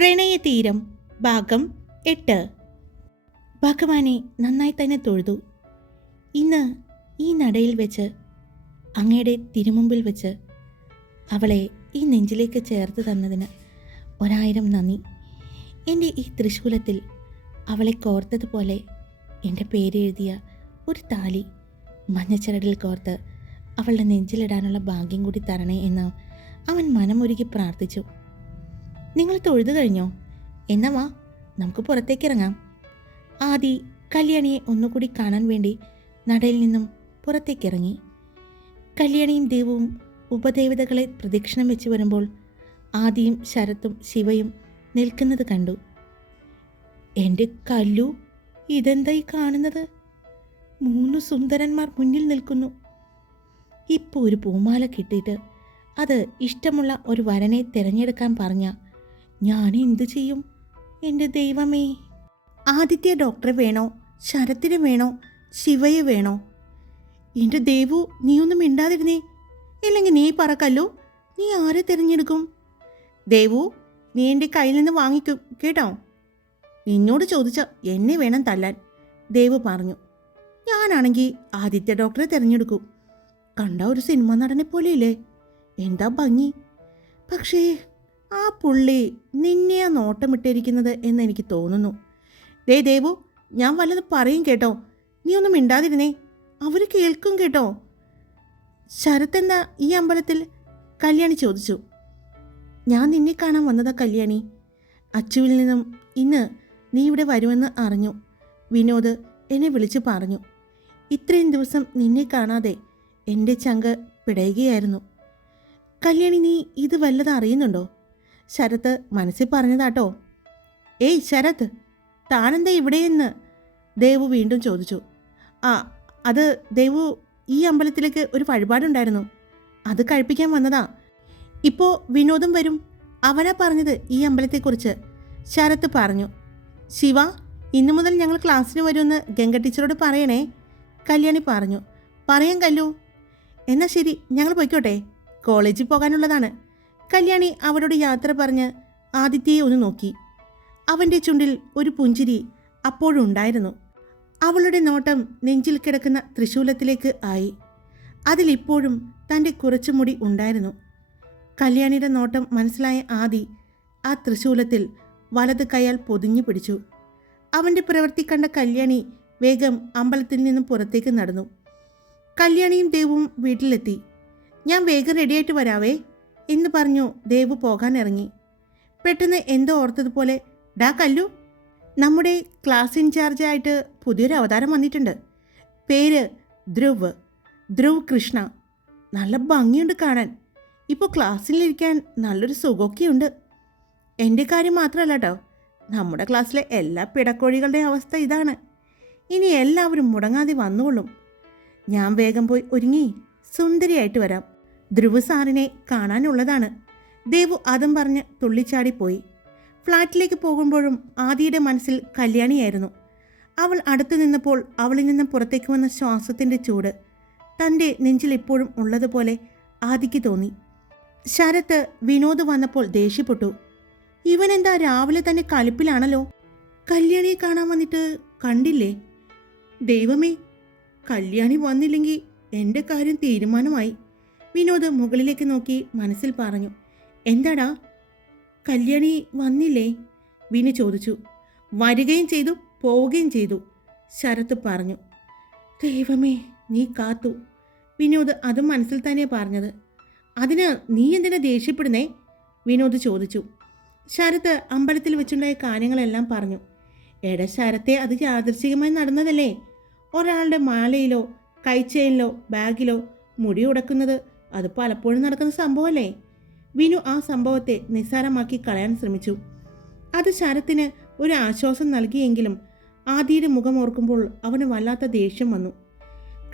പ്രണയതീരം ഭാഗം 8. ഭഗവാനെ നന്നായി തന്നെ തൊഴുതു. ഇന്ന് ഈ നടയിൽ വെച്ച്, അങ്ങയുടെ തിരുമുമ്പിൽ വെച്ച് അവളെ ഈ നെഞ്ചിലേക്ക് ചേർത്ത് തന്നതിന് 1000 നന്ദി. എൻ്റെ ഈ തൃശൂലത്തിൽ അവളെ കോർത്തതുപോലെ എൻ്റെ പേരെഴുതിയ ഒരു താലി മഞ്ഞച്ചരടിൽ കോർത്ത് അവളുടെ നെഞ്ചിലിടാനുള്ള ഭാഗ്യം കൂടി തരണേ എന്ന് അവൻ മനമൊരുക്കി പ്രാർത്ഥിച്ചു. നിങ്ങൾ തൊഴുതു കഴിഞ്ഞോ? എന്നാ വാ, നമുക്ക് പുറത്തേക്കിറങ്ങാം. ആദി കല്യാണിയെ ഒന്നുകൂടി കാണാൻ വേണ്ടി നടയിൽ നിന്നും പുറത്തേക്കിറങ്ങി. കല്യാണിയും ദേവും ഉപദേവതകളെ പ്രദക്ഷിണം വെച്ച് വരുമ്പോൾ ആദിയും ശരത്തും ശിവയും നിൽക്കുന്നത് കണ്ടു. എൻ്റെ കല്ലു, ഇതെന്തായി കാണുന്നത്? 3 സുന്ദരന്മാർ മുന്നിൽ നിൽക്കുന്നു. ഇപ്പോൾ ഒരു പൂമാല കിട്ടിയിട്ട് അത് ഇഷ്ടമുള്ള ഒരു വരനെ തിരഞ്ഞെടുക്കാൻ പറഞ്ഞ ഞാൻ എന്തു ചെയ്യും? എൻ്റെ ദൈവമേ! ആദിത്യ ഡോക്ടറെ വേണോ, ശരത്തിനെ വേണോ, ശിവയെ വേണോ? എൻ്റെ ദേവു, നീ ഒന്നും മിണ്ടാതിരുന്നേ, ഇല്ലെങ്കിൽ നീ പറക്കല്ലോ, നീ ആരെ തിരഞ്ഞെടുക്കും? ദേവു, നീ എൻ്റെ കയ്യിൽ നിന്ന് വാങ്ങിക്കും കേട്ടോ. നിന്നോട് ചോദിച്ച എന്നെ വേണം തല്ലാൻ, ദേവു പറഞ്ഞു. ഞാനാണെങ്കിൽ ആദിത്യ ഡോക്ടറെ തിരഞ്ഞെടുക്കും. കണ്ട ഒരു സിനിമ നടനെ പോലെയില്ലേ, എന്താ ഭംഗി. പക്ഷേ ആ പുള്ളി നിന്നെയാ നോട്ടമിട്ടിരിക്കുന്നത് എന്ന് എനിക്ക് തോന്നുന്നു. ദേവു, ഞാൻ വല്ലത് പറയും കേട്ടോ, നീ ഒന്നും മിണ്ടാതിരുന്നേ, അവർ കേൾക്കും കേട്ടോ. ശരത്തെന്താ ഈ അമ്പലത്തിൽ? കല്യാണി ചോദിച്ചു. ഞാൻ നിന്നെ കാണാൻ വന്നതാ കല്യാണി. അച്ചുവിൽ നിന്നും ഇന്ന് നീ ഇവിടെ വരുമെന്ന് അറിഞ്ഞു. വിനോദ് എന്നെ വിളിച്ചു പറഞ്ഞു. ഇത്രയും ദിവസം നിന്നെ കാണാതെ എൻ്റെ ചങ്ക് പിടയുകയായിരുന്നു. കല്യാണി, നീ ഇത് വല്ലതും അറിയുന്നുണ്ടോ? ശരത്ത് മനസ്സിൽ പറഞ്ഞതാട്ടോ. ഏയ് ശരത്ത്, താനെന്താ ഇവിടെയെന്ന് ദേവു വീണ്ടും ചോദിച്ചു. അത് ദേവു, ഈ അമ്പലത്തിലേക്ക് ഒരു വഴിപാടുണ്ടായിരുന്നു, അത് കഴിപ്പിക്കാൻ വന്നതാ. ഇപ്പോൾ വിനോദം വരും, അവനാ പറഞ്ഞത് ഈ അമ്പലത്തെക്കുറിച്ച്, ശരത്ത് പറഞ്ഞു. ശിവ, ഇന്നു മുതൽ ഞങ്ങൾ ക്ലാസ്സിന് വരുമെന്ന് ഗംഗ ടീച്ചറോട് പറയണേ, കല്യാണി പറഞ്ഞു. പറയാം കല്ലു. എന്നാൽ ശരി, ഞങ്ങൾ പോയിക്കോട്ടെ, കോളേജിൽ പോകാനുള്ളതാണ്. കല്യാണി അവരോട് യാത്ര പറഞ്ഞ് ആദിത്യയെ ഒന്ന് നോക്കി. അവൻ്റെ ചുണ്ടിൽ ഒരു പുഞ്ചിരി അപ്പോഴുണ്ടായിരുന്നു. അവളുടെ നോട്ടം നെഞ്ചിൽ കിടക്കുന്ന തൃശൂലത്തിലേക്ക് ആയി. അതിലിപ്പോഴും തൻ്റെ കുറച്ചു മുടി ഉണ്ടായിരുന്നു. കല്യാണിയുടെ നോട്ടം മനസ്സിലായ ആദി ആ തൃശൂലത്തിൽ വലത് കൈയാൽ പൊതിഞ്ഞു പിടിച്ചു. അവൻ്റെ പ്രവൃത്തി കണ്ട കല്യാണി വേഗം അമ്പലത്തിൽ നിന്നും പുറത്തേക്ക് നടന്നു. കല്യാണിയും ദേവും വീട്ടിലെത്തി. ഞാൻ വേഗം റെഡിയായിട്ട് വരാവേ എന്ന് പറഞ്ഞു ദേവു പോകാൻ ഇറങ്ങി. പെട്ടെന്ന് എന്തോ ഓർത്തതുപോലെ, ഡാ കല്ലു, നമ്മുടെ ക്ലാസ് ഇൻചാർജായിട്ട് പുതിയൊരു അവതാരം വന്നിട്ടുണ്ട്. പേര് ധ്രുവ് കൃഷ്ണ. നല്ല ഭംഗിയുണ്ട് കാണാൻ. ഇപ്പോൾ ക്ലാസ്സിലിരിക്കാൻ നല്ലൊരു സുഖമൊക്കെയുണ്ട്. എൻ്റെ കാര്യം മാത്രമല്ല കേട്ടോ, നമ്മുടെ ക്ലാസ്സിലെ എല്ലാ പിടക്കോഴികളുടെ അവസ്ഥ ഇതാണ്. ഇനി എല്ലാവരും മുടങ്ങാതെ വന്നുകൊള്ളും. ഞാൻ വേഗം പോയി ഒരുങ്ങി സുന്ദരിയായിട്ട് വരാം. ധ്രുവ് സാറിനെ കാണാനുള്ളതാണ്. ദേവു അതും പറഞ്ഞ് തുള്ളിച്ചാടിപ്പോയി. ഫ്ലാറ്റിലേക്ക് പോകുമ്പോഴും ആദിയുടെ മനസ്സിൽ കല്യാണിയായിരുന്നു. അവൾ അടുത്തു നിന്നപ്പോൾ അവളിൽ നിന്നും പുറത്തേക്ക് വന്ന ശ്വാസത്തിൻ്റെ ചൂട് തൻ്റെ നെഞ്ചിൽ ഇപ്പോഴും ഉള്ളതുപോലെ ആദിക്ക് തോന്നി. ശരത്ത് വിനോദ് വന്നപ്പോൾ ദേഷ്യപ്പെട്ടു. ഇവനെന്താ രാവിലെ തന്നെ കലിപ്പിലാണല്ലോ, കല്യാണിയെ കാണാൻ വന്നിട്ട് കണ്ടില്ലേ? ദൈവമേ, കല്യാണി വന്നില്ലെങ്കിൽ എൻ്റെ കാര്യം തീരുമാനമായി. വിനോദ് മുകളിലേക്ക് നോക്കി മനസ്സിൽ പറഞ്ഞു. എന്താടാ, കല്യാണി വന്നില്ലേ? വിനു ചോദിച്ചു. വരികയും ചെയ്തു, പോവുകയും ചെയ്തു, ശരത്ത് പറഞ്ഞു. ദൈവമേ, നീ കാത്തു. വിനോദ് അതും മനസ്സിൽ തന്നെ പറഞ്ഞത്. അതിന് നീ എന്തിനാ ദേഷ്യപ്പെടുന്നേ? വിനോദ് ചോദിച്ചു. ശരത്ത് അമ്പലത്തിൽ വെച്ചുണ്ടായ കാര്യങ്ങളെല്ലാം പറഞ്ഞു. എടാ ശരത്തെ, അത് യാദൃച്ഛികമായി നടന്നതല്ലേ. ഒരാളുടെ മാലയിലോ കൈച്ചെയിനിലോ ബാഗിലോ മുടി ഉടക്കുന്നത് അത് പലപ്പോഴും നടക്കുന്ന സംഭവമല്ലേ. വിനു ആ സംഭവത്തെ നിസ്സാരമാക്കി കളയാൻ ശ്രമിച്ചു. അത് ശരത്തിന് ഒരു ആശ്വാസം നൽകിയെങ്കിലും ആദിയുടെ മുഖം ഓർക്കുമ്പോൾ അവന് വല്ലാത്ത ദേഷ്യം വന്നു.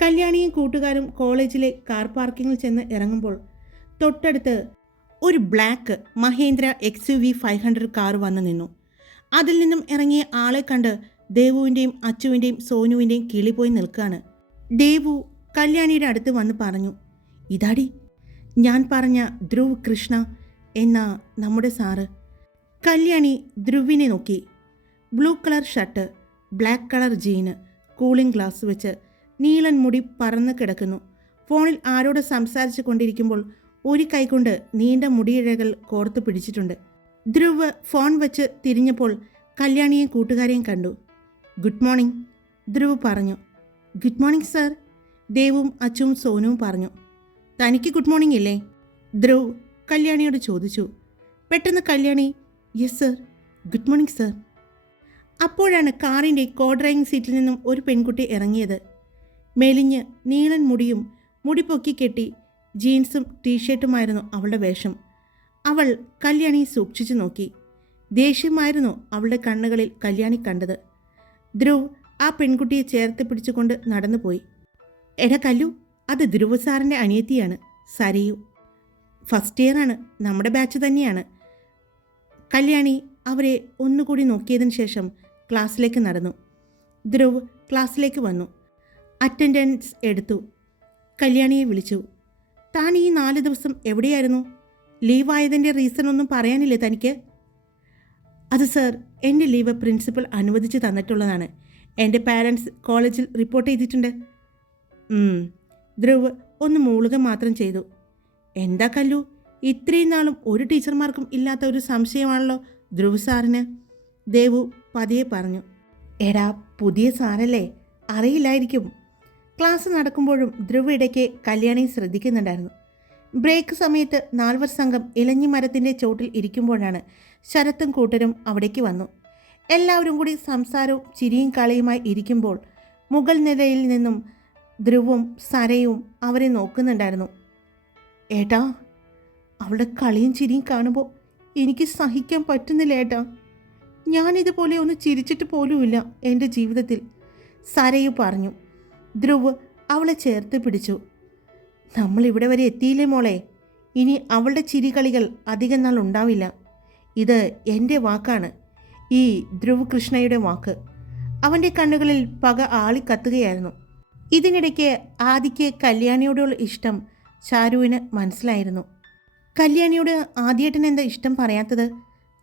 കല്യാണിയും കൂട്ടുകാരും കോളേജിലെ കാർ പാർക്കിങ്ങിൽ ചെന്ന് ഇറങ്ങുമ്പോൾ തൊട്ടടുത്ത് ഒരു ബ്ലാക്ക് മഹേന്ദ്ര XUV 500 കാർ വന്നു നിന്നു. അതിൽ നിന്നും ഇറങ്ങിയ ആളെ കണ്ട് ദേവുവിൻ്റെയും അച്ചുവിൻ്റെയും സോനുവിൻ്റെയും കിളി പോയി നിൽക്കുകയാണ്. ദേവു കല്യാണിയുടെ അടുത്ത് വന്ന് പറഞ്ഞു. ഇതാടി ഞാൻ പറഞ്ഞ ധ്രുവ് കൃഷ്ണ എന്ന നമ്മുടെ സാറ്. കല്യാണി ധ്രുവിനെ നോക്കി. Blue colour shirt, black colour jean, cooling glass വെച്ച് നീളൻ മുടി പറന്ന് കിടക്കുന്നു. ഫോണിൽ ആരോട് സംസാരിച്ചു കൊണ്ടിരിക്കുമ്പോൾ ഒരു കൈകൊണ്ട് നീണ്ട മുടിയിഴകൾ കോർത്ത് പിടിച്ചിട്ടുണ്ട്. ധ്രുവ് ഫോൺ വെച്ച് തിരിഞ്ഞപ്പോൾ കല്യാണിയും കൂട്ടുകാരെയും കണ്ടു. ഗുഡ് മോർണിംഗ്, ധ്രുവ് പറഞ്ഞു. ഗുഡ് മോർണിംഗ് സർ, ദേവും അച്ചുവും സോനുവും പറഞ്ഞു. തനിക്ക് ഗുഡ് മോർണിംഗ് ഇല്ലേ? ധ്രുവ് കല്യാണിയോട് ചോദിച്ചു. പെട്ടെന്ന് Kalyani yes sir, good morning sir. അപ്പോഴാണ് കാറിൻ്റെ കോ ഡ്രൈവിംഗ് സീറ്റിൽ നിന്നും ഒരു പെൺകുട്ടി ഇറങ്ങിയത്. മെലിഞ്ഞ് നീളൻ മുടിയും മുടി പൊക്കി കെട്ടി ജീൻസും ടീഷർട്ടുമായിരുന്നു അവളുടെ വേഷം. അവൾ കല്യാണിയെ സൂക്ഷിച്ചു നോക്കി. ദേഷ്യമായിരുന്നു അവളുടെ കണ്ണുകളിൽ കല്യാണി കണ്ടത്. ധ്രുവ് ആ പെൺകുട്ടിയെ ചേർത്ത് പിടിച്ചുകൊണ്ട് നടന്നുപോയി. എടാ കല്ലു, അത് ധ്രുവ് സാറിൻ്റെ അനിയത്തിയാണ്, സരയു. ഫസ്റ്റ് ഇയറാണ്, നമ്മുടെ ബാച്ച് തന്നെയാണ്. കല്യാണി അവരെ ഒന്നുകൂടി നോക്കിയതിന് ശേഷം ക്ലാസ്സിലേക്ക് നടന്നു. ധ്രുവ് ക്ലാസ്സിലേക്ക് വന്നു. അറ്റൻഡൻസ് എടുത്തു. കല്യാണിയെ വിളിച്ചു. താൻ ഈ 4 ദിവസം എവിടെയായിരുന്നു? ലീവായതിൻ്റെ റീസൺ ഒന്നും പറയാനില്ലേ തനിക്ക്? അത് സർ, എൻ്റെ ലീവ് പ്രിൻസിപ്പൽ അനുവദിച്ച് തന്നിട്ടുള്ളതാണ്. എൻ്റെ പാരൻസ് കോളേജിൽ റിപ്പോർട്ട് ചെയ്തിട്ടുണ്ട്. ധ്രുവ് ഒന്ന് മൂളുക മാത്രം ചെയ്തു. എന്താ കല്ലു, ഇത്രയും നാളും ഒരു ടീച്ചർമാർക്കും ഇല്ലാത്ത ഒരു സംശയമാണല്ലോ ധ്രുവ് സാറിന്, ദേവു പതിയെ പറഞ്ഞു. എടാ, പുതിയ സാറല്ലേ, അറിയില്ലായിരിക്കും. ക്ലാസ് നടക്കുമ്പോഴും ധ്രുവ് ഇടയ്ക്ക് കല്യാണിയെ ശ്രദ്ധിക്കുന്നുണ്ടായിരുന്നു. ബ്രേക്ക് സമയത്ത് 4 സംഘം ഇലഞ്ഞി മരത്തിൻ്റെ ചോട്ടിൽ ഇരിക്കുമ്പോഴാണ് ശരത്തും കൂട്ടരും അവിടേക്ക് വന്നു. എല്ലാവരും കൂടി സംസാരവും ചിരിയും കളിയുമായി ഇരിക്കുമ്പോൾ മുകൾ നിലയിൽ നിന്നും ധ്രുവും സരയും അവരെ നോക്കുന്നുണ്ടായിരുന്നു. ഏട്ടാ, അവളുടെ കളിയും ചിരിയും കാണുമ്പോൾ എനിക്ക് സഹിക്കാൻ പറ്റുന്നില്ല ഏട്ടാ. ഞാനിതുപോലെ ഒന്ന് ചിരിച്ചിട്ട് പോലുമില്ല എൻ്റെ ജീവിതത്തിൽ, സരയു പറഞ്ഞു. ധ്രുവ് അവളെ ചേർത്ത് പിടിച്ചു. നമ്മളിവിടെ വരെ എത്തിയില്ലേ മോളെ, ഇനി അവളുടെ ചിരികളികൾ അധികം നാൾ ഉണ്ടാവില്ല. ഇത് എൻ്റെ വാക്കാണ്, ഈ ധ്രുവ് കൃഷ്ണയുടെ വാക്ക്. അവൻ്റെ കണ്ണുകളിൽ പക ആളിക്കത്തുകയായിരുന്നു. ഇതിനിടയ്ക്ക് ആദിക്ക് കല്യാണിയോടുള്ള ഇഷ്ടം ചാരുവിന് മനസ്സിലായിരുന്നു. കല്യാണിയോട് ആദ്യേട്ടന് എന്താ ഇഷ്ടം പറയാത്തത്?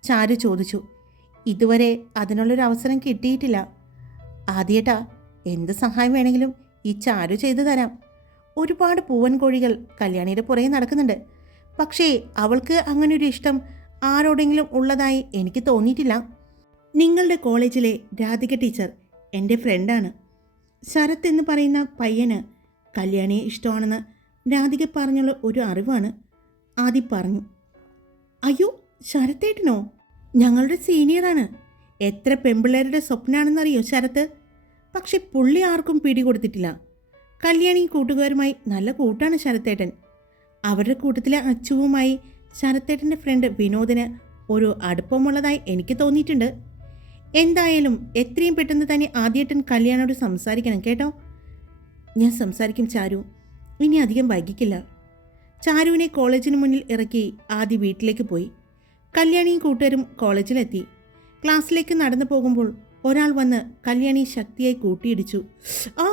ചാരു ചോദിച്ചു. ഇതുവരെ അതിനുള്ളൊരു അവസരം കിട്ടിയിട്ടില്ല. ആദ്യേട്ടാ, എന്ത് സഹായം വേണമെങ്കിലും ഈ ചാരു ചെയ്തു തരാം. ഒരുപാട് പൂവൻ കോഴികൾ കല്യാണിയുടെ പുറകെ നടക്കുന്നുണ്ട്. പക്ഷേ അവൾക്ക് അങ്ങനൊരു ഇഷ്ടം ആരോടെങ്കിലും ഉള്ളതായി എനിക്ക് തോന്നിയിട്ടില്ല. നിങ്ങളുടെ കോളേജിലെ രാധിക ടീച്ചർ എൻ്റെ ഫ്രണ്ടാണ്. ശരത് എന്ന് പറയുന്ന പയ്യന് കല്യാണിയെ ഇഷ്ടമാണെന്ന് രാധിക പറഞ്ഞുള്ള ഒരു അറിവാണ്, ആദി പറഞ്ഞു. അയ്യോ, ശരത്തേട്ടനോ? ഞങ്ങളുടെ സീനിയറാണ്. എത്ര പെൺപിള്ളേരുടെ സ്വപ്നമാണെന്നറിയോ ശരത്ത്. പക്ഷെ പുള്ളി ആർക്കും പിടികൊടുത്തിട്ടില്ല. കല്യാണി കൂട്ടുകാരുമായി നല്ല കൂട്ടാണ് ശരത്തേട്ടൻ. അവരുടെ കൂട്ടത്തിലെ അച്ചുവുമായി ശരത്തേട്ടൻ്റെ ഫ്രണ്ട് വിനോദിന് ഒരു അടുപ്പമുള്ളതായി എനിക്ക് തോന്നിയിട്ടുണ്ട്. എന്തായാലും എത്രയും പെട്ടെന്ന് തന്നെ ആദ്യേട്ടൻ കല്യാണോട് സംസാരിക്കണം കേട്ടോ. ഞാൻ സംസാരിക്കും ചാരു, ഇനി അധികം വൈകിക്കില്ല. ചാരുവിനെ കോളേജിന് മുന്നിൽ ഇറക്കി ആദി വീട്ടിലേക്ക് പോയി. കല്യാണിയും കൂട്ടുകാരും കോളേജിലെത്തി. ക്ലാസ്സിലേക്ക് നടന്നു പോകുമ്പോൾ ഒരാൾ വന്ന് കല്യാണി ശക്തിയായി കൂട്ടിയിടിച്ചു. ആ!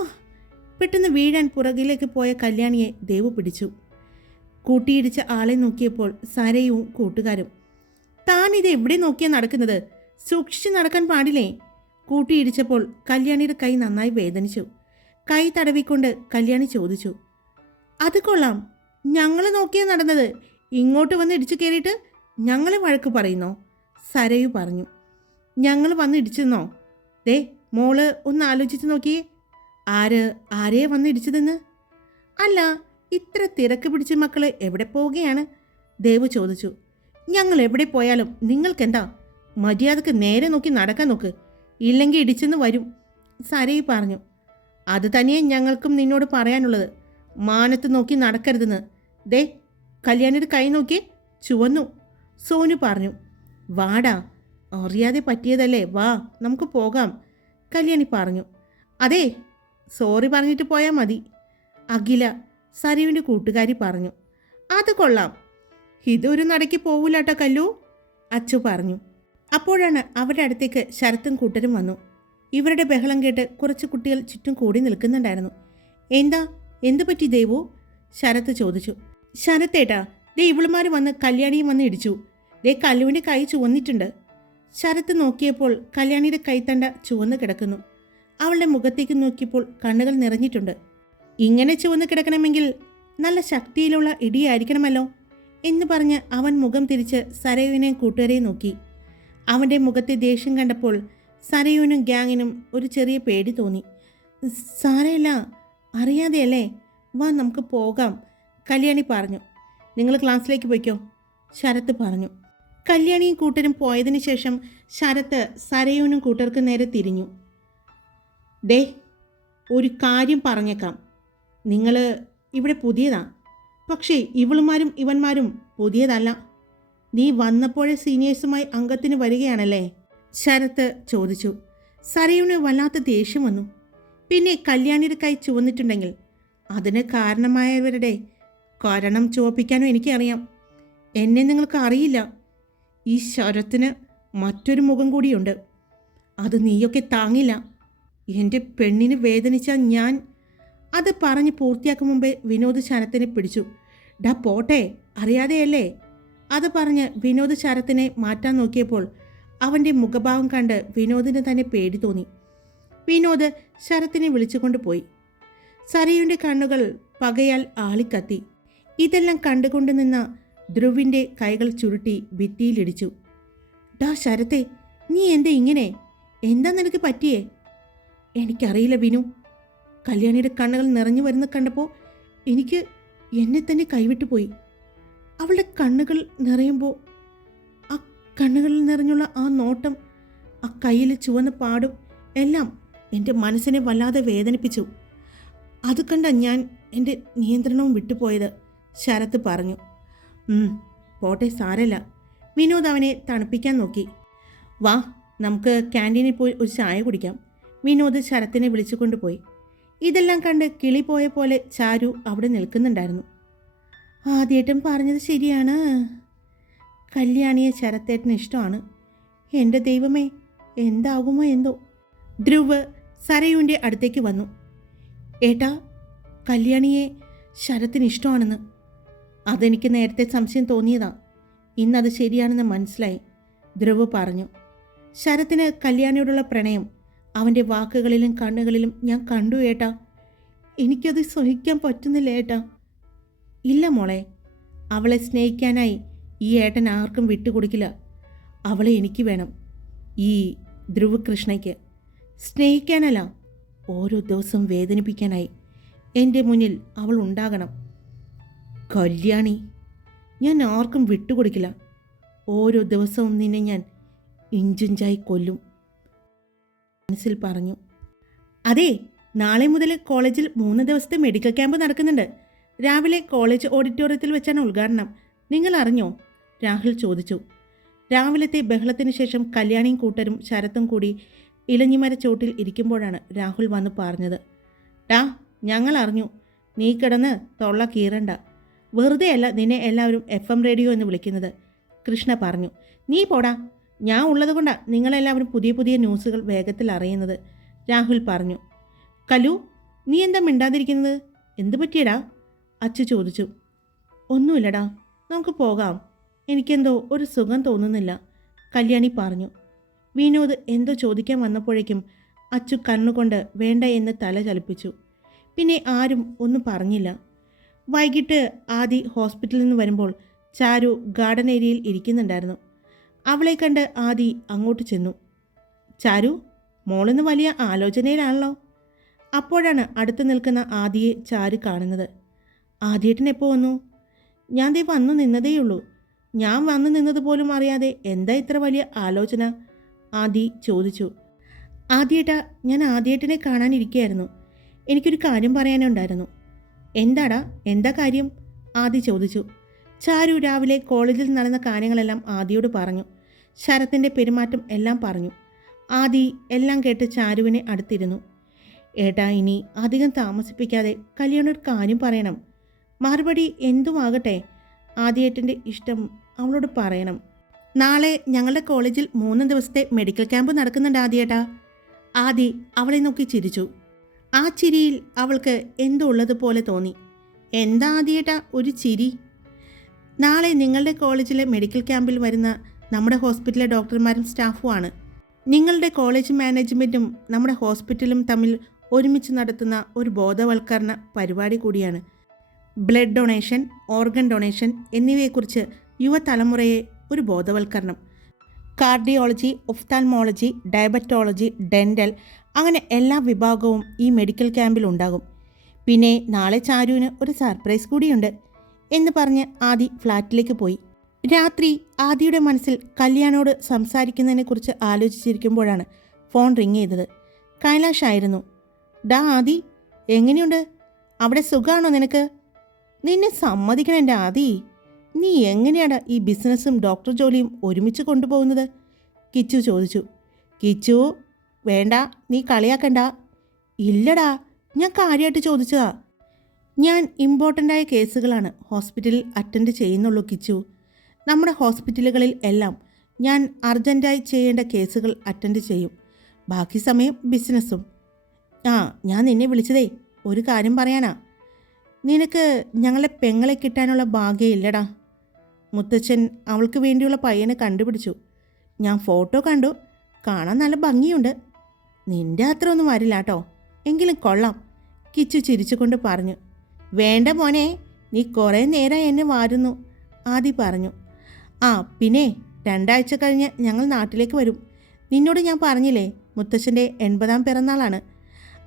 പെട്ടെന്ന് വീഴാൻ പുറകിലേക്ക് പോയ കല്യാണിയെ ദേവു പിടിച്ചു. കൂട്ടിയിടിച്ച ആളെ നോക്കിയപ്പോൾ സരയും കൂട്ടുകാരും. താൻ ഇത് എവിടെ നോക്കിയാൽ നടക്കുന്നത്? സൂക്ഷിച്ച് നടക്കാൻ പാടില്ലേ? കൂട്ടിയിടിച്ചപ്പോൾ കല്യാണിയുടെ കൈ നന്നായി വേദനിച്ചു. കൈ തടവിക്കൊണ്ട് കല്യാണി ചോദിച്ചു. അത് കൊള്ളാം, ഞങ്ങൾ നോക്കിയാൽ നടന്നത്, ഇങ്ങോട്ട് വന്ന് ഇടിച്ചു കയറിയിട്ട് ഞങ്ങളെ വഴക്ക് പറയുന്നോ? സരയു പറഞ്ഞു. ഞങ്ങൾ വന്ന് ഇടിച്ചെന്നോ? ദേ മോള് ഒന്ന് ആലോചിച്ച് നോക്കിയേ, ആരെയെ വന്ന് ഇടിച്ചതെന്ന്. അല്ല, ഇത്ര തിരക്ക് പിടിച്ച മക്കൾ എവിടെ പോവുകയാണ്? ദേവു ചോദിച്ചു. ഞങ്ങൾ എവിടെ പോയാലും നിങ്ങൾക്കെന്താ? മര്യാദക്ക് നേരെ നോക്കി നടക്കാൻ നോക്ക്, ഇല്ലെങ്കിൽ ഇടിച്ചെന്ന് വരും, സരയു പറഞ്ഞു. അത് തന്നെയാണ് ഞങ്ങൾക്കും നിന്നോട് പറയാനുള്ളത്, മാനത്ത് നോക്കി നടക്കരുതെന്ന്. ദേ കല്യാണിയുടെ കൈ നോക്കി ചുവന്നു, സോനു പറഞ്ഞു. വാടാ, അറിയാതെ പറ്റിയതല്ലേ, വാ നമുക്ക് പോകാം, കല്യാണി പറഞ്ഞു. അതെ, സോറി പറഞ്ഞിട്ട് പോയാൽ മതി, അഖില സരയുവിൻ്റെ കൂട്ടുകാരി പറഞ്ഞു. അത് കൊള്ളാം, ഇതൊരു നടയ്ക്ക് പോവില്ലാട്ടോ കല്ലു, അച്ചു പറഞ്ഞു. അപ്പോഴാണ് അവരുടെ അടുത്തേക്ക് ശരത്തും കൂട്ടരും വന്നു. ഇവരുടെ ബഹളം കേട്ട് കുറച്ച് കുട്ടികൾ ചുറ്റും കൂടി നിൽക്കുന്നുണ്ടായിരുന്നു. എന്തു പറ്റി ദേവു? ശരത്ത് ചോദിച്ചു. ശരത്തേട്ടാ, ദേ ഇവളുമാർ വന്ന് കല്യാണിയും വന്ന് ഇടിച്ചു. ദേ കല്ലുവിൻ്റെ കൈ ചുവന്നിട്ടുണ്ട്. ശരത്ത് നോക്കിയപ്പോൾ കല്യാണിയുടെ കൈത്തണ്ട ചുവന്ന് കിടക്കുന്നു. അവളുടെ മുഖത്തേക്ക് നോക്കിയപ്പോൾ കണ്ണുകൾ നിറഞ്ഞിട്ടുണ്ട്. ഇങ്ങനെ ചുവന്ന് കിടക്കണമെങ്കിൽ നല്ല ശക്തിയിലുള്ള ഇടിയായിരിക്കണമല്ലോ എന്ന് പറഞ്ഞ് അവൻ മുഖം തിരിച്ച് സരയുവിനെയും കൂട്ടുകാരെയും നോക്കി. അവൻ്റെ മുഖത്തെ ദേഷ്യം കണ്ടപ്പോൾ സരയുവിനും ഗ്യാങ്ങിനും ഒരു ചെറിയ പേടി തോന്നി. സാരമില്ല, അറിയാതെയല്ലേ, വാ നമുക്ക് പോകാം, കല്യാണി പറഞ്ഞു. നിങ്ങൾ ക്ലാസ്സിലേക്ക് പോയിക്കോ, ശരത്ത് പറഞ്ഞു. കല്യാണിയും കൂട്ടരും പോയതിനു ശേഷം ശരത്ത് സരയുവിനും കൂട്ടർക്കും നേരെ തിരിഞ്ഞു. ഡേ, ഒരു കാര്യം പറഞ്ഞേക്കാം, നിങ്ങൾ ഇവിടെ പുതിയതാ, പക്ഷേ ഇവളുമാരും ഇവന്മാരും പുതിയതല്ല. നീ വന്നപ്പോഴേ സീനിയേഴ്സുമായി അംഗത്തിന് വരികയാണല്ലേ, ശരത്ത് ചോദിച്ചു. സരയുവിന് വല്ലാത്ത ദേഷ്യം വന്നു. പിന്നെ കല്യാണിയുടെ കൈ ചുവന്നിട്ടുണ്ടെങ്കിൽ അതിന് കാരണമായവരുടെ കാരണം ചുവപ്പിക്കാനും എനിക്കറിയാം. എന്നെ നിങ്ങൾക്ക് അറിയില്ല. ഈ ശരത്തിന് മറ്റൊരു മുഖം കൂടിയുണ്ട്, അത് നീയൊക്കെ താങ്ങില്ല. എൻ്റെ പെണ്ണിന് വേദനിച്ച ഞാൻ. അത് പറഞ്ഞ് പൂർത്തിയാക്കും മുമ്പേ വിനോദ് ശരത്തിനെ പിടിച്ചു. ഡാ പോട്ടെ, അറിയാതെയല്ലേ. അത് പറഞ്ഞ് വിനോദ് ശരത്തിനെ മാറ്റാൻ നോക്കിയപ്പോൾ അവൻ്റെ മുഖഭാവം കണ്ട് വിനോദിന് തന്നെ പേടി തോന്നി. വിനോദ് ശരത്തിനെ വിളിച്ചുകൊണ്ട് പോയി. സരയുവിൻ്റെ കണ്ണുകൾ പകയാൽ ആളിക്കത്തി. ഇതെല്ലാം കണ്ടുകൊണ്ട് നിന്ന ധ്രുവിൻ്റെ കൈകൾ ചുരുട്ടി ഭിത്തിയിലിടിച്ചു. ഡാ ശരത്തെ, നീ എന്താ ഇങ്ങനെ? എന്താ നിനക്ക് പറ്റിയേ? എനിക്കറിയില്ല വിനു. കല്യാണിയുടെ കണ്ണുകൾ നിറഞ്ഞു വരുന്ന കണ്ടപ്പോൾ എനിക്ക് എന്നെ തന്നെ കൈവിട്ടു പോയി. അവളുടെ കണ്ണുകൾ നിറയുമ്പോൾ ആ കണ്ണുകളിൽ നിറഞ്ഞുള്ള ആ നോട്ടം, ആ കയ്യിൽ ചുവന്ന പാടും എല്ലാം എൻ്റെ മനസ്സിനെ വല്ലാതെ വേദനിപ്പിച്ചു. അത് കണ്ട ഞാൻ എൻ്റെ നിയന്ത്രണവും വിട്ടുപോയത്, ശരത്ത് പറഞ്ഞു. പോട്ടെ, സാരല്ല. വിനോദ് അവനെ തണുപ്പിക്കാൻ നോക്കി. വാ, നമുക്ക് ക്യാൻറ്റീനിൽ പോയി ഒരു ചായ കുടിക്കാം, വിനോദ് ശരത്തിനെ വിളിച്ചുകൊണ്ടുപോയി. ഇതെല്ലാം കണ്ട് കിളി പോയ പോലെ ചാരു അവിടെ നിൽക്കുന്നുണ്ടായിരുന്നു. ആദ്യേട്ടൻ പറഞ്ഞത് ശരിയാണ്, കല്യാണിയെ ശരത്തേട്ടന് ഇഷ്ടമാണ്. എൻ്റെ ദൈവമേ, എന്താകുമോ എന്തോ. ധ്രുവ് സരയുവിൻ്റെ അടുത്തേക്ക് വന്നു. ഏട്ടാ, കല്യാണിയെ ശരത്തിന് ഇഷ്ടമാണെന്ന്. അതെനിക്ക് നേരത്തെ സംശയം തോന്നിയതാ, ഇന്നത് ശരിയാണെന്ന് മനസ്സിലായി, ധ്രുവ് പറഞ്ഞു. ശരത്തിന് കല്യാണിയോടുള്ള പ്രണയം അവൻ്റെ വാക്കുകളിലും കണ്ണുകളിലും ഞാൻ കണ്ടു ഏട്ടാ. എനിക്കത് സഹിക്കാൻ പറ്റുന്നില്ല ഏട്ടാ. ഇല്ല മോളെ, അവളെ സ്നേഹിക്കാനായി ഈ ഏട്ടൻ ആർക്കും വിട്ടുകൊടുക്കില്ല. അവളെ എനിക്ക് വേണം, ഈ ധ്രുവ് കൃഷ്ണയ്ക്ക്. സ്നേഹിക്കാനല്ല, ഓരോ ദിവസം വേദനിപ്പിക്കാനായി എൻ്റെ മുന്നിൽ അവൾ ഉണ്ടാകണം. കല്യാണി, ഞാൻ ആർക്കും വിട്ടുകൊടുക്കില്ല. ഓരോ ദിവസവും നിന്നെ ഞാൻ ഇഞ്ചിഞ്ചായി കൊല്ലും, മനസ്സിൽ പറഞ്ഞു. അതെ, നാളെ മുതൽ കോളേജിൽ 3 ദിവസത്തെ മെഡിക്കൽ ക്യാമ്പ് നടക്കുന്നുണ്ട്. രാവിലെ കോളേജ് ഓഡിറ്റോറിയത്തിൽ വെച്ചാണ് ഉദ്ഘാടനം. നിങ്ങൾ അറിഞ്ഞോ? രാഹുൽ ചോദിച്ചു. രാവിലത്തെ ബഹളത്തിന് ശേഷം കല്യാണിയും കൂട്ടരും ശരത്തും കൂടി ഇലഞ്ഞിമര ചോട്ടിൽ ഇരിക്കുമ്പോഴാണ് രാഹുൽ വന്ന് പറഞ്ഞത്. ടാ, ഞങ്ങൾ അറിഞ്ഞു. നീ കിടന്ന് തൊള്ള കീറണ്ട. വെറുതെയല്ല നിന്നെ എല്ലാവരും FM റേഡിയോ എന്ന് വിളിക്കുന്നത്, കൃഷ്ണ പറഞ്ഞു. നീ പോടാ, ഞാൻ ഉള്ളത് കൊണ്ടാണ് നിങ്ങളെല്ലാവരും പുതിയ പുതിയ ന്യൂസുകൾ വേഗത്തിൽ അറിയുന്നത്, രാഹുൽ പറഞ്ഞു. കലു, നീ എന്താ മിണ്ടാതിരിക്കുന്നത്? എന്തു പറ്റിയടാ? അച്ചു ചോദിച്ചു. ഒന്നുമില്ലടാ, നമുക്ക് പോകാം. എനിക്കെന്തോ ഒരു സുഖം തോന്നുന്നില്ല, കല്യാണി പറഞ്ഞു. വിനോദ് എന്തോ ചോദിക്കാൻ വന്നപ്പോഴേക്കും അച്ചു കണ്ണുകൊണ്ട് വേണ്ട എന്ന് തല ചലിപ്പിച്ചു. പിന്നെ ആരും ഒന്നും പറഞ്ഞില്ല. വൈകിട്ട് ആദി ഹോസ്പിറ്റലിൽ നിന്ന് വരുമ്പോൾ ചാരു ഗാർഡൻ ഏരിയയിൽ ഇരിക്കുന്നുണ്ടായിരുന്നു. അവളെ കണ്ട് ആദി അങ്ങോട്ട് ചെന്നു. ചാരു, മോളിന്ന് വലിയ ആലോചനയിലാണല്ലോ. അപ്പോഴാണ് അടുത്ത് നിൽക്കുന്ന ആദിയെ ചാരു കാണുന്നത്. ആദിയേട്ടൻ എപ്പോൾ വന്നു? ഞാൻ ദേ വന്നു നിന്നതേയുള്ളൂ. ഞാൻ വന്നു നിന്നതുപോലും അറിയാതെ എന്താ ഇത്ര വലിയ ആലോചന? ആദി ചോദിച്ചു. ആദിയേട്ടാ, ഞാൻ ആദിയേട്ടനെ കാണാനിരിക്കുകയായിരുന്നു. എനിക്കൊരു കാര്യം പറയാനുണ്ടായിരുന്നു. എന്താടാ, എന്താ കാര്യം? ആദി ചോദിച്ചു. ചാരു രാവിലെ കോളേജിൽ നടന്ന കാര്യങ്ങളെല്ലാം ആദിയോട് പറഞ്ഞു. ശരത്തിൻ്റെ പെരുമാറ്റം എല്ലാം പറഞ്ഞു. ആദി എല്ലാം കേട്ട് ചാരുവിനെ അടുത്തിരുന്നു. ഏട്ടാ, ഇനി അധികം താമസിപ്പിക്കാതെ കല്യാണൊരു കാര്യം പറയണം. മറുപടി എന്തുമാകട്ടെ, ആദിയേട്ടൻ്റെ ഇഷ്ടം അവളോട് പറയണം. നാളെ ഞങ്ങളുടെ കോളേജിൽ 3 ദിവസത്തെ മെഡിക്കൽ ക്യാമ്പ് നടക്കുന്നുണ്ട് ആദിയേട്ടാ. ആദി അവളെ നോക്കി ചിരിച്ചു. ആ ചിരിയിൽ അവൾക്ക് എന്തോ ഉള്ളതുപോലെ തോന്നി. എന്താ ആദിയേട്ടാ ഒരു ചിരി? നാളെ നിങ്ങളുടെ കോളേജിലെ മെഡിക്കൽ ക്യാമ്പിൽ വരുന്ന നമ്മുടെ ഹോസ്പിറ്റലിലെ ഡോക്ടർമാരും സ്റ്റാഫുമാണ്. നിങ്ങളുടെ കോളേജ് മാനേജ്മെൻറ്റും നമ്മുടെ ഹോസ്പിറ്റലും തമ്മിൽ ഒരുമിച്ച് നടത്തുന്ന ഒരു ബോധവൽക്കരണ പരിപാടി കൂടിയാണ്. ബ്ലഡ് ഡൊണേഷൻ, ഓർഗൻ ഡൊണേഷൻ എന്നിവയെക്കുറിച്ച് യുവതലമുറയെ ഒരു ബോധവൽക്കരണം. കാർഡിയോളജി, ഒഫ്താൽമോളജി, ഡയബറ്റോളജി, ഡെൻ്റൽ, അങ്ങനെ എല്ലാ വിഭാഗവും ഈ മെഡിക്കൽ ക്യാമ്പിൽ ഉണ്ടാകും. പിന്നെ നാളെ ചാരുവിന് ഒരു സർപ്രൈസ് കൂടിയുണ്ട് എന്ന് പറഞ്ഞ് ആദി ഫ്ലാറ്റിലേക്ക് പോയി. രാത്രി ആദിയുടെ മനസ്സിൽ കല്യാണോട് സംസാരിക്കുന്നതിനെക്കുറിച്ച് ആലോചിച്ചിരിക്കുമ്പോഴാണ് ഫോൺ റിങ് ചെയ്തത്. കൈലാഷായിരുന്നു. ഡാ ആദി, എങ്ങനെയുണ്ട്? അവിടെ സുഖമാണോ നിനക്ക്? നിന്നെ സമ്മതിക്കണം എൻ്റെ ആദി. നീ എങ്ങനെയാണ് ഈ ബിസിനസ്സും ഡോക്ടർ ജോലിയും ഒരുമിച്ച് കൊണ്ടുപോകുന്നത്? കിച്ചു ചോദിച്ചു. കിച്ചു, വേണ്ട, നീ കളിയാക്കണ്ട. ഇല്ലടാ, ഞാൻ കാര്യമായിട്ട് ചോദിച്ചതാ. ഞാൻ ഇമ്പോർട്ടൻ്റായ കേസുകളാണ് ഹോസ്പിറ്റലിൽ അറ്റൻഡ് ചെയ്യുന്നുള്ളൂ കിച്ചു. നമ്മുടെ ഹോസ്പിറ്റലുകളിൽ എല്ലാം ഞാൻ അർജൻറ്റായി ചെയ്യേണ്ട കേസുകൾ അറ്റൻഡ് ചെയ്യും. ബാക്കി സമയം ബിസിനസ്സും. ഞാൻ നിന്നെ വിളിച്ചതേ ഒരു കാര്യം പറയാനാ. നിനക്ക് ഞങ്ങളെ പെങ്ങളെ കിട്ടാനുള്ള ഭാഗ്യമില്ലടാ. മുത്തച്ഛൻ അവൾക്ക് വേണ്ടിയുള്ള പയ്യനെ കണ്ടുപിടിച്ചു. ഞാൻ ഫോട്ടോ കണ്ടു, കാണാൻ നല്ല ഭംഗിയുണ്ട്. നിൻ്റെ അത്ര ഒന്നും വരില്ല കേട്ടോ, എങ്കിലും കൊള്ളാം, കിച്ചു ചിരിച്ചുകൊണ്ട് പറഞ്ഞു. വേണ്ട മോനെ, നീ കുറേ നേരം എന്നെ വാരുന്നു, ആദി പറഞ്ഞു. പിന്നെ 2 ആഴ്ച കഴിഞ്ഞ് ഞങ്ങൾ നാട്ടിലേക്ക് വരും. നിന്നോട് ഞാൻ പറഞ്ഞില്ലേ, മുത്തച്ഛൻ്റെ 80ാം പിറന്നാളാണ്.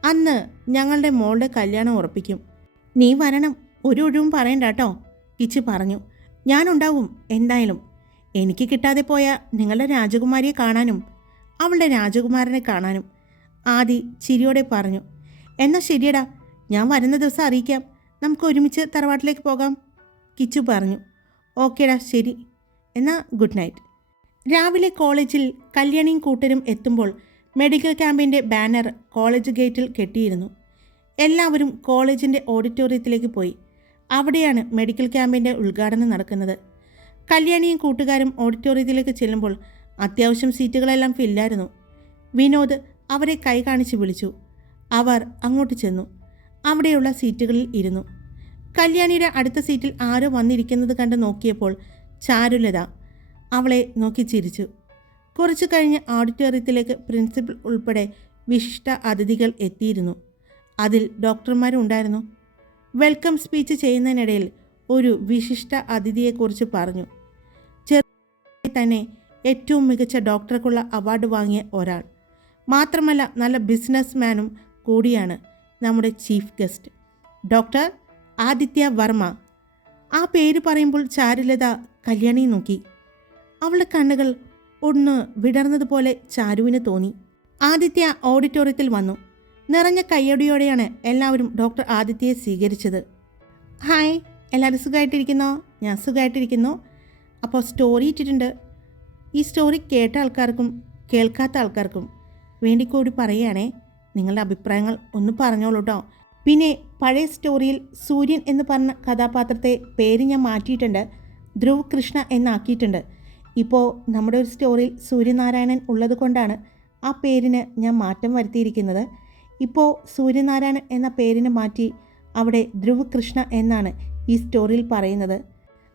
അന്ന് ഞങ്ങളുടെ മോളുടെ കല്യാണം ഉറപ്പിക്കും. നീ വരണം, ഒരു ഒഴിവും പറയണ്ട കേട്ടോ, കിച്ചു പറഞ്ഞു. ഞാനുണ്ടാവും എന്തായാലും. എനിക്ക് കിട്ടാതെ പോയ നിങ്ങളുടെ രാജകുമാരിയെ കാണാനും അവളുടെ രാജകുമാരനെ കാണാനും, ആദി ചിരിയോടെ പറഞ്ഞു. എന്നാൽ ശരിയടാ, ഞാൻ വരുന്ന ദിവസം അറിയിക്കാം. നമുക്ക് ഒരുമിച്ച് തറവാട്ടിലേക്ക് പോകാം, കിച്ചു പറഞ്ഞു. ഓക്കേടാ, ശരി, എന്നാൽ ഗുഡ് നൈറ്റ്. രാവിലെ കോളേജിൽ കല്യാണിയും കൂട്ടരും എത്തുമ്പോൾ മെഡിക്കൽ ക്യാമ്പിൻ്റെ ബാനർ കോളേജ് ഗേറ്റിൽ കെട്ടിയിരുന്നു. എല്ലാവരും കോളേജിൻ്റെ ഓഡിറ്റോറിയത്തിലേക്ക് പോയി. അവിടെയാണ് മെഡിക്കൽ ക്യാമ്പിൻ്റെ ഉദ്ഘാടനം നടക്കുന്നത്. കല്യാണിയും കൂട്ടുകാരും ഓഡിറ്റോറിയത്തിലേക്ക് ചെല്ലുമ്പോൾ അത്യാവശ്യം സീറ്റുകളെല്ലാം ഫില്ലായിരുന്നു. വിനോദ് അവരെ കൈ കാണിച്ച് വിളിച്ചു. അവർ അങ്ങോട്ട് ചെന്നു. അവിടെയുള്ള സീറ്റുകളിൽ ഇരുന്നു. കല്യാണിയുടെ അടുത്ത സീറ്റിൽ ആരോ വന്നിരിക്കുന്നത് കണ്ട് നോക്കിയപ്പോൾ ചാരുലത അവളെ നോക്കി ചിരിച്ചു. കുറച്ചു കഴിഞ്ഞ് ഓഡിറ്റോറിയത്തിലേക്ക് പ്രിൻസിപ്പൽ ഉൾപ്പെടെ വിശിഷ്ട അതിഥികൾ എത്തിയിരുന്നു. അതിൽ ഡോക്ടർമാരും ഉണ്ടായിരുന്നു. വെൽക്കം സ്പീച്ച് ചെയ്യുന്നതിനിടയിൽ ഒരു വിശിഷ്ട അതിഥിയെക്കുറിച്ച് പറഞ്ഞു. ചെറുപ്പത്തിൽ തന്നെ ഏറ്റവും മികച്ച ഡോക്ടർക്കുള്ള അവാർഡ് വാങ്ങിയ ഒരാൾ, മാത്രമല്ല നല്ല ബിസിനസ് മാനും കൂടിയാണ് നമ്മുടെ chief guest, doctor Aditya Varma. ആ പേര് പറയുമ്പോൾ ചാരുലത കല്യാണി നോക്കി. അവളുടെ കണ്ണുകൾ ഒന്ന് വിടർന്നതുപോലെ ചാരുവിന് തോന്നി. ആദിത്യ ഓഡിറ്റോറിയത്തിൽ വന്നു. നിറഞ്ഞ കയ്യടിയോടെയാണ് എല്ലാവരും ഡോക്ടർ ആദിത്യയെ സ്വീകരിച്ചത്. ഹായ്, എല്ലാവരും സുഖമായിട്ടിരിക്കുന്നോ? ഞാൻ സുഖമായിട്ടിരിക്കുന്നു. അപ്പോൾ സ്റ്റോറി ഇട്ടിട്ടുണ്ട്. ഈ സ്റ്റോറി കേട്ട ആൾക്കാർക്കും കേൾക്കാത്ത ആൾക്കാർക്കും വേണ്ടി കൂടി പറയുകയാണേ. നിങ്ങളുടെ അഭിപ്രായങ്ങൾ ഒന്ന് പറഞ്ഞോളൂ കേട്ടോ. പിന്നെ പഴയ സ്റ്റോറിയിൽ സൂര്യൻ എന്ന് പറഞ്ഞ കഥാപാത്രത്തെ പേര് ഞാൻ മാറ്റിയിട്ടുണ്ട്, ധ്രുവ് കൃഷ്ണ എന്നാക്കിയിട്ടുണ്ട്. ഇപ്പോൾ നമ്മുടെ ഒരു സ്റ്റോറിയിൽ സൂര്യനാരായണൻ ഉള്ളത് കൊണ്ടാണ് ആ പേരിന് ഞാൻ മാറ്റം വരുത്തിയിരിക്കുന്നത്. ഇപ്പോൾ സൂര്യനാരായണൻ എന്ന പേരിന് മാറ്റി അവിടെ ധ്രുവ് കൃഷ്ണ എന്നാണ് ഈ സ്റ്റോറിയിൽ പറയുന്നത്.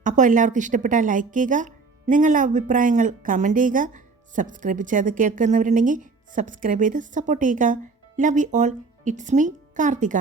അപ്പോൾ എല്ലാവർക്കും ഇഷ്ടപ്പെട്ടാൽ ലൈക്ക് ചെയ്യുക, നിങ്ങളുടെ അഭിപ്രായങ്ങൾ കമൻറ്റ് ചെയ്യുക. സബ്സ്ക്രൈബ് ചെയ്ത് കേൾക്കുന്നവരുണ്ടെങ്കിൽ സബ്സ്ക്രൈബ് ചെയ്ത് സപ്പോർട്ട് ചെയ്യുക. Love you all. It's me Karthika.